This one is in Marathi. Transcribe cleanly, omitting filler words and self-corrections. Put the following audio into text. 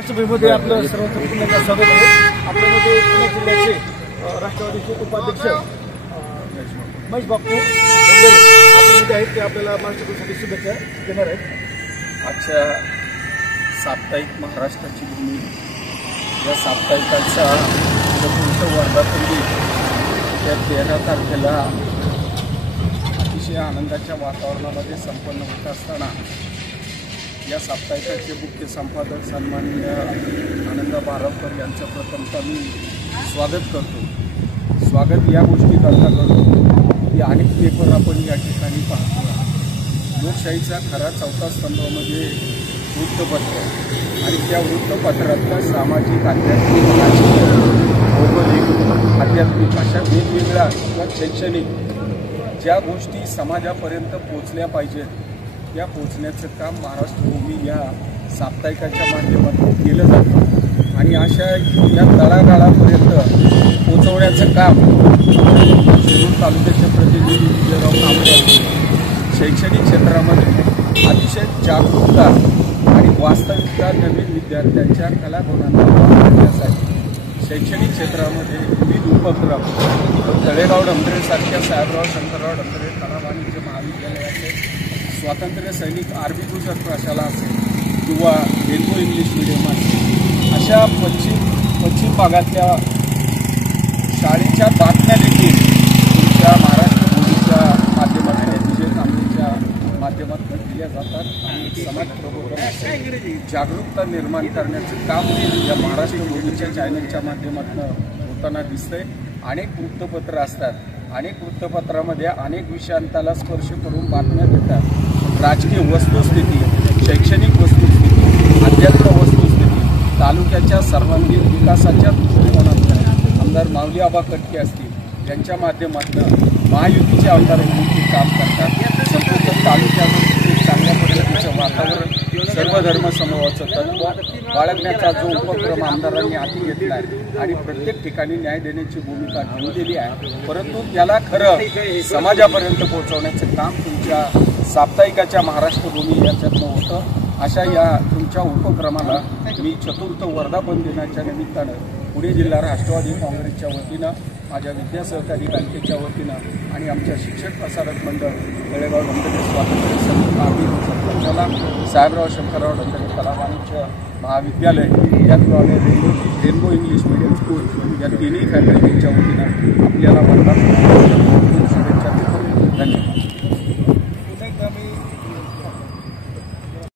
महाराष्ट्रभूमीमध्ये आपलं सर्वांचं पुन्हा स्वागत आहे। आपल्यामध्ये पुणे जिल्ह्याचे राष्ट्रवादीचे उपाध्यक्ष महेश बापू आपल्यामध्ये आहेत ते आपल्याला महाराष्ट्रासाठी शुभेच्छा देणार आहेत। आजच्या साप्ताहिक महाराष्ट्राची भूमी या साप्ताहिकाचा चतुर्थ वर्धापन त्या 13 तारखेला अतिशय आनंदाच्या वातावरणामध्ये संपन्न होत असताना या साप्ताहिकाचे मुख्य संपादक सन्माननीय आनंद बारवकर यांचं प्रथमतः मी स्वागत करतो। स्वागत या गोष्टीकरता करतो की अनेक पेपर आपण या ठिकाणी पाहतो। लोकशाहीचा खरा चौथा स्तंभ म्हणजे वृत्तपत्र आणि त्या वृत्तपत्रातल्या सामाजिक, आध्यात्मिक, राजकीय, भौगोलिक, आध्यात्मिक अशा वेगवेगळ्या किंवा शैक्षणिक ज्या गोष्टी समाजापर्यंत पोचल्या पाहिजेत या पोचण्याचं काम महाराष्ट्रभूमी या साप्ताहिकाच्या माध्यमातून केलं जातं आणि अशा या तळागाळापर्यंत पोचवण्याचं काम शिरूर तालुक्याचे प्रतिनिधी विजयराव कांबळे शैक्षणिक क्षेत्रामध्ये अतिशय जागरूकता आणि वास्तविकता नवीन विद्यार्थ्यांच्या कलागुणांना वाढवण्यासाठी शैक्षणिक क्षेत्रामध्ये विविध उपक्रम तळेगाव डंबरेसारख्या साहेबराव शंकरराव डंबरे कला वाणिज्य महाविद्यालय असेल, स्वातंत्र्य सैनिक आरबी गुजर प्रशाला असेल किंवा रेनबो इंग्लिश मीडियम असेल अशा पश्चिम भागातल्या शाळेच्या बातम्या देखील तुमच्या महाराष्ट्रभूमीच्या माध्यमातून विजय कांबळेच्या माध्यमातून दिल्या जातात आणि समाज प्रबोधन जागरूकता निर्माण करण्याचं काम या महाराष्ट्रभूमीच्या चॅनलच्या माध्यमातून होताना दिसतंय। अनेक वृत्तपत्र असतात, अनेक वृत्तपत्रामध्ये अनेक विषयांताला स्पर्श करून बातम्या देतात। राजकीय वस्तुस्थिती, शैक्षणिक वस्तुस्थिती, अध्यात्म वस्तुस्थिती, तालुक्याच्या सर्वांगीण विकासाच्या दृष्टिकोनातून आमदार माऊली आबा कटके असतील यांच्या माध्यमातून महायुतीचे आमदार म्हणून ते काम करतात। संपूर्ण तालुक्यामध्ये चांगल्या पद्धतीचं वातावरण, सर्वधर्म समूहाचं तत्व बाळगण्याचा जो उपक्रम आमदारांनी हाती घेतला आहे आणि प्रत्येक ठिकाणी न्याय देण्याची भूमिका ठेवलेली आहे, परंतु त्याला खरं समाजापर्यंत पोहोचवण्याचं काम तुमच्या साप्ताहिकाच्या महाराष्ट्रभूमी याच्यातनं होतं। अशा या तुमच्या उपक्रमाला मी चतुर्थ वर्धापन दिनाच्या निमित्तानं पुणे जिल्हा राष्ट्रवादी काँग्रेसच्या वतीनं, माझ्या विद्या सहकारी बँकेच्या वतीनं आणि आमच्या शिक्षक प्रसारक मंडळ तळेगाव डंबरे स्वातंत्र्य सैनिक आरबी गुजर प्रशाला, साहेबराव शंकरराव डंबरे कला वाणिज्य महाविद्यालय याद्वारे रेनबो इंग्लिश मीडियम स्कूल या तिन्ही फॅकल्टीच्या वतीनं आपल्याला वर्धापन शुभेच्छा देतो। धन्यवाद।